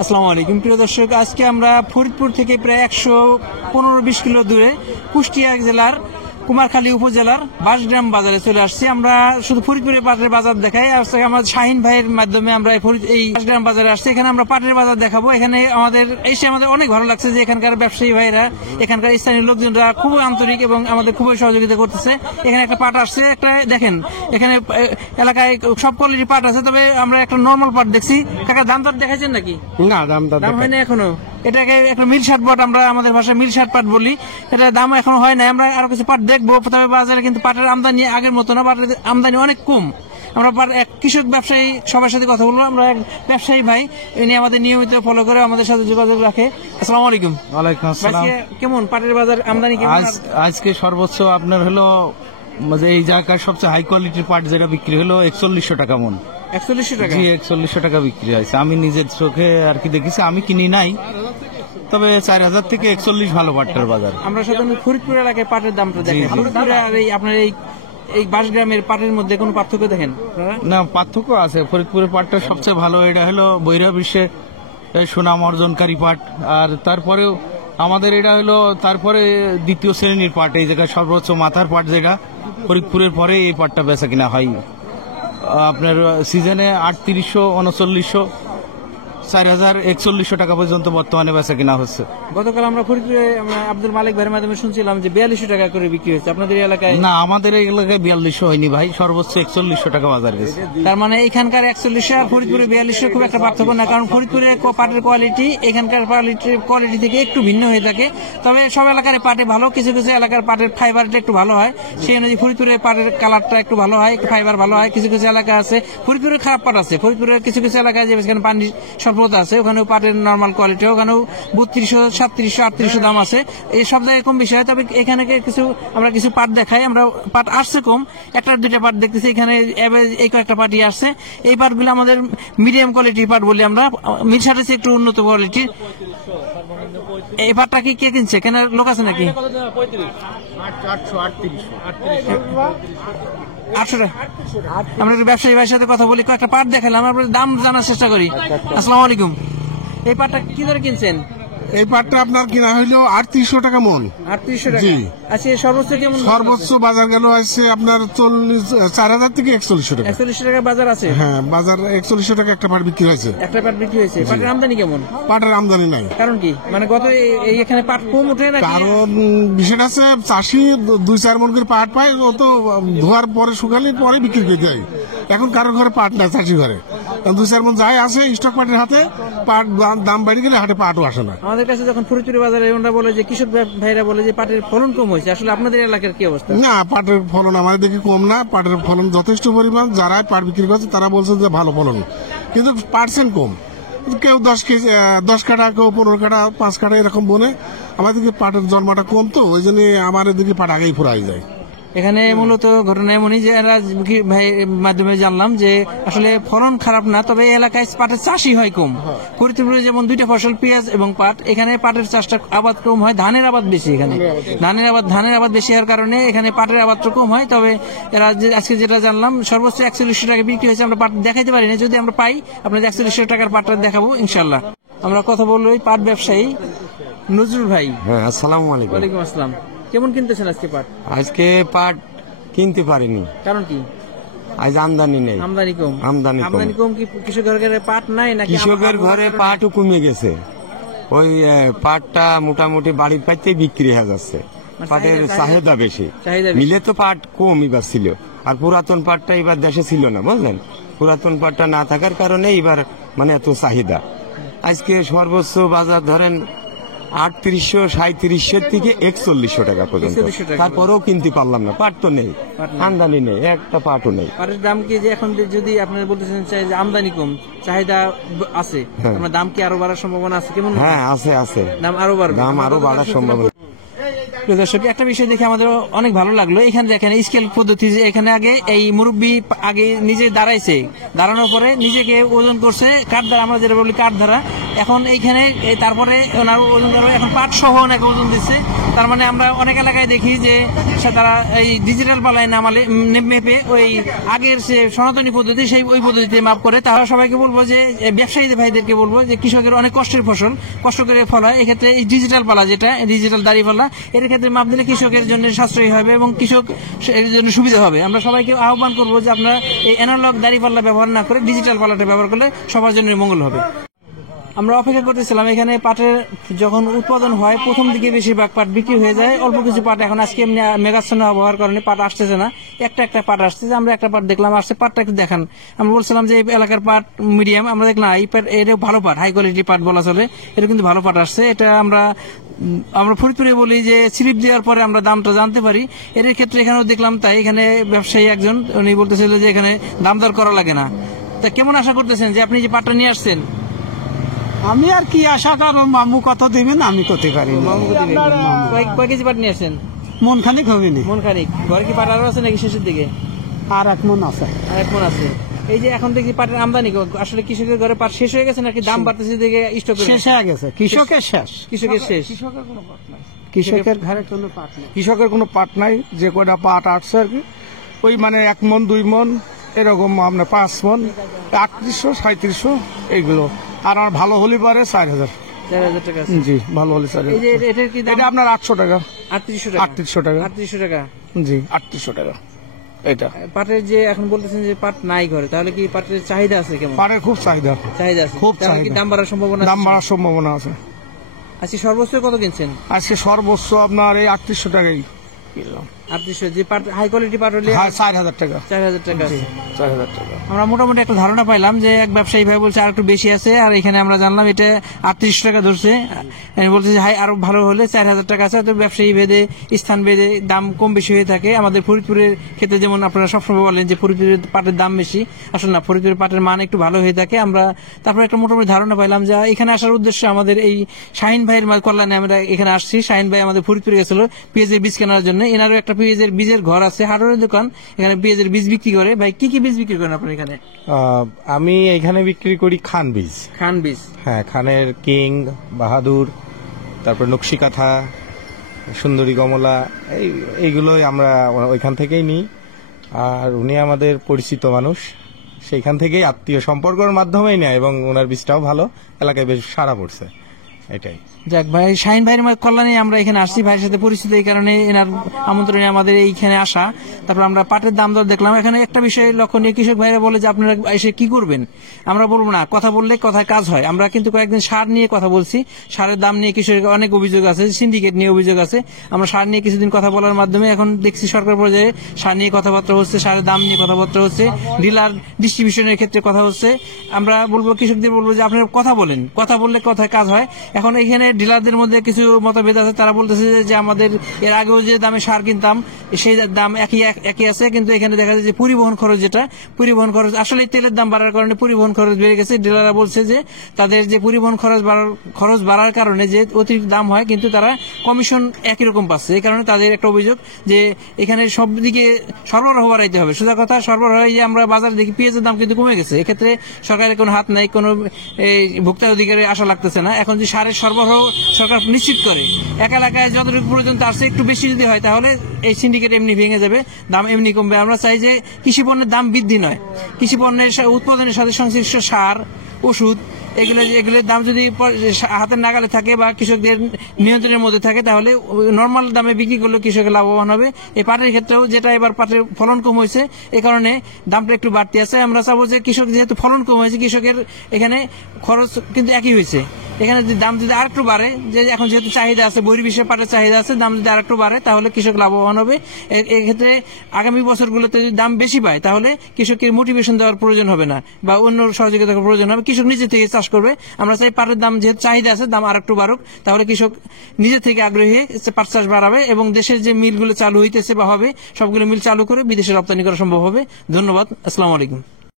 আসসালামু আলাইকুম প্রিয় দর্শক, আজকে আমরা ফরিদপুর থেকে প্রায় 115-20 কিলো দূরে কুষ্টিয়া জেলার কুমারখালী উপজেলার বাঁশগ্রাম বাজারে চলে আসছি। আমরা শুধু ফরিদপুরের পাটের বাজার দেখাই। আজকে আমরা শাহিন ভাইয়ের মাধ্যমে আমরা এই বাঁশগ্রাম বাজারে আসছি। এখানে আমরা পাটের বাজার দেখাবো। এখানে আমাদের অনেক ভালো লাগছে যে এখানকার ব্যবসায়ী ভাইরা, এখানকার স্থানীয় লোকজনরা খুবই আন্তরিক এবং আমাদের খুবই সহযোগিতা করতেছে। এখানে একটা পাট আসছে, একটা দেখেন এখানে এলাকায় সব কোয়ালিটির পাট আছে, তবে আমরা একটা নর্মাল পাট দেখছি। কাকা দাম দর দেখাইছেন নাকি? না, দাম হয়নি এখনো। এটাকে একটা মিল শার্ট পাট, আমরা আমাদের ভাষায় মিল শার্ট পাট বলি। এটা দাম এখনো হয় না। আমরা আরো কিছু পাট দেখবো। তবে বাজারে কিন্তু পাটের আমদানি আগের মতো না, পাটের আমদানি অনেক কম। আমরা এক কৃষক ব্যবসায়ী সবার সাথে কথা বলবো। আমরা এক ব্যবসায়ী ভাই, ইনি আমাদের নিয়মিত ফলো করে আমাদের সাথে যোগাযোগ রাখে। আসসালামু আলাইকুম। ওয়ালাইকুম আসসালাম। কেমন পাটের বাজার আমদানি কেমন? আজকে সর্বোচ্চ আপনার হলো এই জায়গার সবচেয়ে হাই কোয়ালিটির পাট যেটা বিক্রি হলো 4100 টাকা মন। 4100 টাকা? জি, 4100 টাকা বিক্রি হয়েছে। আমি নিজের চোখে আর কি দেখেছি, আমি কিনি নাই, তবে 4000 থেকে 41 ভালো পাটের বাজার। আমরা সাধারণত ফরিদপুর এলাকায় পাটের দামটা দেখি। ফরিদপুরে আর আপনার এই বাঁশগ্রামের পাটের মধ্যে কোনো পার্থক্য দেখেন? না, পার্থক্য আছে। ফরিদপুরের পাটটা সবচেয়ে ভালো। এটা হলো বৈরা বিশ্বে সুনাম অর্জনকারী পাট। আর তারপরেও আমাদের এটা হলো তারপরে দ্বিতীয় শ্রেণীর পাট। এই জায়গায় সর্বোচ্চ মাথার পাট যেটা ফরিদপুরের পরে এই পাটটা বেচা কিনা হয়। আপনার সিজনে 3800, 3900, 4000, 4100 টাকা পর্যন্ত বর্তমানে বেচা কিনা হচ্ছে। গতকাল আমরা ফরিদপুরে আব্দুল মালিক ভাইয়ের মাধ্যমে শুনছিলাম যে 4200 টাকা করে বিক্রি হচ্ছে। আপনাদের এলাকায়? না, আমাদের এই এলাকায় 4200 হয়নি ভাই, সর্বোচ্চ 4100 টাকা বাজার গেছে। তার মানে এখানকার 4100 আর ফরিদপুরে 4200 খুব একটা পার্থক্য না, কারণ ফরিদপুরে পাটের কোয়ালিটি এখানকার কোয়ালিটি থেকে একটু ভিন্ন হয়ে থাকে। তবে সব এলাকার পাটে ভালো, কিছু কিছু এলাকার পাটের ফাইবারটা একটু ভালো হয়। সেই অনুযায়ী ফরিদপুরের পাটের কালারটা একটু ভালো হয়, ফাইবার ভালো হয়। কিছু কিছু এলাকা আছে ফরিদপুরের খারাপ পাট আছে। ফরিদপুরের কিছু কিছু এলাকায় যেখানে পানি স্বল্পতা আছে, ওখানেও পাটের নর্মাল কোয়ালিটি, ওখানেও 3200, 3700, 3800 দাম আছে। এই সব জায়গায় কম বেশি হয়। তবে এখানে আমরা কিছু পাট দেখাই। আমরা পাট আসছে কম, একটা দুইটা পাট দেখতেছি। এখানে এই কয়েকটা পাটই আসছে। এই পাটগুলো আমাদের মিডিয়াম কোয়ালিটির পাট বলি আমরা, মিলসার একটু উন্নত কোয়ালিটির। এই পাটটা কি কে কিনছে? কেনার লোক আছে নাকি? 800 টাকা। আমরা একটু ব্যবসায়ী ভাইয়ের সাথে কথা বলি, কয়েকটা পাট দেখালাম, আমরা দাম জানার চেষ্টা করি। আসসালামু আলাইকুম। এই পাটটা কি ধরে কিনছেন? এই পাটটা আপনার কিনা হইলো 3800 টাকা মন। 3800 টাকা? জি। আচ্ছা, সর্বোচ্চ কেমন? সর্বোচ্চ বাজার গেল আছে আপনার 4000 থেকে 4100 টাকা। 4100 টাকা বাজার আছে? হ্যাঁ, বাজার 4100 টাকা একটা পাট বিক্রি হয়েছে। একটা পাট বিক্রি হয়েছে। পাটের আমদানি কেমন? পাটের আমদানি নাই। কারণ কি? মানে এখানে পাট কম ওঠে না? কারণ বিষয় আছে, চাষি 2-4 মন করে পাট পায়, ও তো ধোয়ার পরে শুকালে পরে বিক্রি করে দেয়। এখন কারোর ঘরে পাট নাই, চাষি ঘরে 2-4 মন যাই আসে স্টক পাটের হাতে, পাট দাম বেড়ে গেলে হাটে পাটও আসে না। আমাদের কাছে যখন ফরিদপুর বাজারে ওরা বলে যে কৃষক ভাইরা বলে যে পাটের ফলন কম হয়েছে, আসলে আপনাদের এলাকার কি অবস্থা? না, পাটের ফলন আমাদের দেখি কম না, পাটের ফলন যথেষ্ট পরিমাণ। যারা পাট বিক্রি করছে তারা বলছে যে ভালো ফলন, কিন্তু পার্সেন্ট কম। কেউ 10 কাঠা, কেউ 15 কাঠা, 5 কাঠা এরকম বনে। আমাদের দিকে পাটের জন্মটা কম, তো ওই জন্য আমার এদিকে পাট আগেই ফুরাই যায়। এখানে মূলত ঘটনা এমনই যে ভাই মাধ্যমে জানলাম যে আসলে ফলন খারাপ না, তবে এই এলাকায় পাটের চাষই হয় কম। ফরিদপুরে যেমন দুইটা ফসল, পেঁয়াজ এবং পাট, এখানে পাটের চাষটা আবাদ কম হয়, ধানের আবাদ বেশি। এখানে ধানের আবাদ বেশি হওয়ার কারণে এখানে পাটের আবাদটা কম হয়। তবে এরা আজকে যেটা জানলাম সর্বোচ্চ 4100 টাকা বিক্রি হয়েছে। আমরা পাট দেখাইতে পারিনি, যদি আমরা পাই আপনাদের 4100 টাকার পাটটা দেখাবো ইনশাল্লাহ। আমরা কথা বলবো পাট ব্যবসায়ী নজরুল ভাই। হ্যাঁ, আসসালামু আলাইকুম। ওয়ালাইকুম আসসালাম। কেমন কিনতেছেন আজকে পাট? আজকে পাট কিনতে পারিনি। কারণ কি? আজ আমদানি নেই। আমদানি কম? আমদানি কম কি কৃষকের ঘরে পাট নাই নাকি? কৃষকের ঘরে পাটও কমে গেছে। ওই পাটটা মোটামুটি বাড়ির পাইতে বিক্রি হয়ে যাচ্ছে। পাটের চাহিদা বেশি, মিলে তো পাট কম এবার ছিল। আর পুরাতন পাটটা এবার দেশে ছিল না, বুঝলেন। পুরাতন পাটটা না থাকার কারণে এবার মানে এত চাহিদা। আজকে সর্বোচ্চ বাজার ধরেন 3800, 3700 থেকে 4100 টাকা পর্যন্ত। তারপরেও কিনতে পারলাম না, পাট তো নেই, আমদানি নেই, একটা পাটও নেই। পাটের দাম কি যে এখন যদি আপনারা বলতেছেন যে আমদানি কম, চাহিদা আছে, আপনার দাম কি আরো বাড়ার সম্ভাবনা আছে? কেমন? হ্যাঁ, আছে। দাম আরো বাড়বে? দাম আরো বাড়ার সম্ভাবনা। দর্শক, একটা বিষয় দেখে আমাদের অনেক ভালো লাগলো। এখানে দেখেন স্কেল পদ্ধতি, যে এখানে আগে এই মুরব্বী আগে নিজে দাঁড়াইছে, দাঁড়ানোর পরে নিজেকে ওজন করছে কাঠ দ্বারা, আমরা যেটা বলি কাঠ দ্বারা। এখন এইখানে তারপরে ওনার ওজন ধরো এখন পাট সহ ওনাকে ওজন দিচ্ছে। তার মানে আমরা অনেক এলাকায় দেখি যে তারা এই ডিজিটাল পালায় নামালে মেপে ওই আগের যে সনাতনী পদ্ধতি সেই ওই পদ্ধতিতে মাপ করে। তারা সবাইকে বলবো যে ব্যবসায়ীদের ভাইদেরকে বলবো যে কৃষকের অনেক কষ্টের ফসল, কষ্ট করে ফল হয়, এক্ষেত্রে এই ডিজিটাল পালা যেটা ডিজিটাল দাড়ি পাল্লা এর ক্ষেত্রে মাপ দিলে কৃষকের জন্য সাশ্রয়ী হবে এবং কৃষক এর জন্য সুবিধা হবে। আমরা সবাইকে আহ্বান করবো যে আপনারা এই অ্যানালগ দাড়ি পাল্লা ব্যবহার না করে ডিজিটাল পাল্লাটা ব্যবহার করলে সবার জন্য মঙ্গল হবে। আমরা অপেক্ষা করতেছিলাম, এখানে পাটের যখন উৎপাদন হয় প্রথম দিকে বেশিরভাগ পাট বিক্রি হয়ে যায়, অল্প কিছু পাট এখন আজকে এমনি মেঘাচ্ছন্ন আবহাওয়ার কারণে পাট আসতেছে না, একটা পাট আসছে। আমরা একটা পাট দেখলাম আসছে, পাটটা একটু দেখান। আমরা বলছিলাম যে এই এলাকার পাট মিডিয়াম, আমরা দেখলাম এই পাট এটা ভালো পাট, হাই কোয়ালিটি পাট বলা চলে, এটা কিন্তু ভালো পাট আসছে। এটা আমরা ফরিদপুরে বলি যে স্লিপ দেওয়ার পরে আমরা দামটা জানতে পারি, এর ক্ষেত্রে এখানেও দেখলাম তাই। এখানে ব্যবসায়ী একজন উনি বলতেছিল যে এখানে দাম দর করা লাগে না। তা কেমন আশা করতেছেন যে আপনি যে পাটটা নিয়ে আসছেন? আমি আর কি আশা করব, মামু কত দেবেন আমি করতে পারি না। কয় কেজি পাট নিয়ে আসেন? মন খানিক হবে না। মন খানিক। ঘরে কি পাট আরো আছে নাকি শেষের দিকে? আর এক মন আছে। আর এক মন আছে। এই যে এখন দেখি পাটের আমদানি আসলে কৃষকের ঘরে পাট শেষ হয়ে গেছে নাকি দাম বাড়তেছে দিকে স্টক শেষ হয়ে গেছে, কৃষকের শেষ, কৃষকের শেষ। কৃষকের ঘরে কোনো পাট নেই। কৃষকের কোনো পাট নাই, যে কয়টা পাট আসছে আর কি ওই মানে 1 মন 2 মন এরকম, আপনার 5 মন 3800 3700 এইগুলো। আর আমার ভালো হলে পারে 4000। 4000 টাকা। জি, ভালো হলে 4000। এই যে এটার কি দাম? এটা আপনার 800 টাকা। 3800 টাকা। 3800 টাকা। 3800 টাকা। জি, 3800 টাকা। এটা পাটের যে এখন বলতেছেন যে পাট নাই ঘরে, তাহলে কি পাটের চাহিদা আছে কেমন? পাটের খুব চাহিদা আছে, খুব তাহলে কি চাহিদা। দাম বাড়ার সম্ভাবনা? দাম বাড়ার সম্ভাবনা আছে। আজকে সর্বোচ্চ কত কিনছেন? আজকে সর্বোচ্চ আপনার এই 3800 টাকাই কিনলাম। 3800। যে পাট হাই কোয়ালিটি পাট হলে 4000 টাকা। 4000 টাকা। 4000 টাকা। আমরা মোটামুটি একটা ধারণা পাইলাম যে এক ব্যবসায়ী ভাই বলছে আর একটু বেশি আছে, আর এখানে আমরা জানলাম এটা 3800 টাকা ধরছে। বলছে যে হাই আরো ভালো হলে 4000 টাকা আছে। তো ব্যবসায়ী ভেদে স্থান ভেদে দাম কম বেশি হয়ে থাকে। আমাদের ফরিদপুরের ক্ষেত্রে যেমন আপনারা সবসময় বলেন যে ফরিদপুরের পাটের দাম বেশি, আসলে না, ফরিদপুরের পাটের মান একটু ভালো হয়ে থাকে। আমরা তারপরে একটা মোটামুটি ধারণা পাইলাম যে এখানে আসার উদ্দেশ্য আমাদের এই শাহিন ভাইয়ের কল্যাণে আমরা এখানে আসছি। শাহিন ভাই আমাদের ফরিদপুরে গেছিল পেঁয়াজের বীজ কেনার জন্য। এনারও একটা পেঁয়াজের বীজের ঘর আছে, হার্ডওয়্যারের দোকান, এখানে পেঁয়াজের বীজ বিক্রি করে। ভাই কি কি বীজ বিক্রি করেন আপনি এখানে? আমি এখানে বিক্রি করি খান বীজ। খান বীজ? হ্যাঁ, খানের কিং, বাহাদুর, তারপর নকশি কাঁথা, সুন্দরী কমলা, এইগুলোই আমরা ওইখান থেকেই নিই। আর উনি আমাদের পরিচিত মানুষ, সেইখান থেকেই আত্মীয় সম্পর্কের মাধ্যমেই নেয় এবং ওনার বীজটাও ভালো, এলাকায় বেশ সাড়া পড়ছে। এটাই। যাক ভাই, শাহিন ভাইয়ের কল্যাণে আমরা এখানে আসছি, ভাইয়ের সাথে পরিচিত, এই কারণে এনার আমন্ত্রণে আমাদের এইখানে আসা। তারপর আমরা পাটের দাম দর দেখলাম। এখানে একটা বিষয় লক্ষণীয়, কৃষক ভাইরা বলে যে আপনারা এসে কি করবেন? আমরা বলবো না, কথা বললে কথায় কাজ হয়। আমরা কিন্তু কয়েকদিন সার নিয়ে কথা বলছি, সারের দাম নিয়ে কৃষকের অনেক অভিযোগ আছে, সিন্ডিকেট নিয়ে অভিযোগ আছে। আমরা সার নিয়ে কিছুদিন কথা বলার মাধ্যমে এখন দেখছি সরকার পর্যায়ে সার নিয়ে কথাবার্তা হচ্ছে, সারের দাম নিয়ে কথাবার্তা হচ্ছে, ডিলার ডিস্ট্রিবিউশনের ক্ষেত্রে কথা হচ্ছে। আমরা বলবো, কৃষকদের বলবো যে আপনারা কথা বলেন, কথা বললে কথায় কাজ হয়। এখন এখানে ডিলারদের মধ্যে কিছু মতভেদ আছে, তারা বলতেছে যে আমাদের এর আগেও যে দামে সার কিনতাম সেই দাম একই আছে, কিন্তু এখানে দেখা যায় যে পরিবহন খরচ, যেটা পরিবহন খরচ, আসলে তেলের দাম বাড়ার কারণে পরিবহন খরচ বেড়ে গেছে। ডিলাররা বলছে যে তাদের যে পরিবহন খরচ বাড়ার কারণে যে অতিরিক্ত দাম হয়, কিন্তু তারা কমিশন একই রকম পাচ্ছে। এই কারণে তাদের একটা অভিযোগ যে এখানে সব দিকে সরবরাহ বাড়াইতে হবে। সোজা কথা, সরবরাহ, যে আমরা বাজারে দেখি পেঁয়াজের দাম কিন্তু কমে গেছে, এক্ষেত্রে সরকারের কোনো হাত নাই, কোনো ভোক্তা অধিকারের আশা লাগতেছে না। এখন যে সারের সরবরাহ সরকার নিশ্চিত করে, এক এলাকায় যতটুকু পর্যন্ত আসছে একটু বেশি যদি হয় তাহলে এই সিন্ডিকেট এমনি ভেঙে যাবে, দাম এমনি কমবে। আমরা চাই যে কৃষি পণ্যের দাম বৃদ্ধি নয়, কৃষি পণ্যের উৎপাদনের সাথে সংশ্লিষ্ট সার, ওষুধ, এগুলোর দাম যদি হাতের নাগালে থাকে বা কৃষকদের নিয়ন্ত্রণের মধ্যে থাকে তাহলে নর্মাল দামে বিক্রি করলে কৃষকের লাভবান হবে। এই পাটের ক্ষেত্রেও যেটা এবার পাটের ফলন কম হয়েছে, এই কারণে দামটা একটু বাড়তি আছে। আমরা চাবো যে কৃষক, যেহেতু ফলন কম হয়েছে, কৃষকের এখানে খরচ কিন্তু একই হয়েছে, এখানে যদি দাম যদি আরেকটু বাড়ে, যে এখন যেহেতু চাহিদা আছে, বহির্বিশ্বে পাটের চাহিদা আছে, দাম যদি আরেকটু বাড়ে তাহলে কৃষক লাভবান হবে। এক্ষেত্রে আগামী বছরগুলোতে যদি দাম বেশি পায় তাহলে কৃষকের মোটিভেশন দেওয়ার প্রয়োজন হবে না বা অন্য সহযোগিতার প্রয়োজন হবে, কৃষক নিজে থেকে চাষ করবে। আমরা চাই পাটের দাম যেহেতু চাহিদা আছে, দাম আরেকটু বাড়ুক, তাহলে কৃষক নিজে থেকে আগ্রহী পাট চাষ বাড়াবে এবং দেশের যে মিলগুলো চালু হইতেছে বা হবে সবগুলো মিল চালু করে বিদেশে রপ্তানি করা সম্ভব হবে। ধন্যবাদ, আসসালামু আলাইকুম।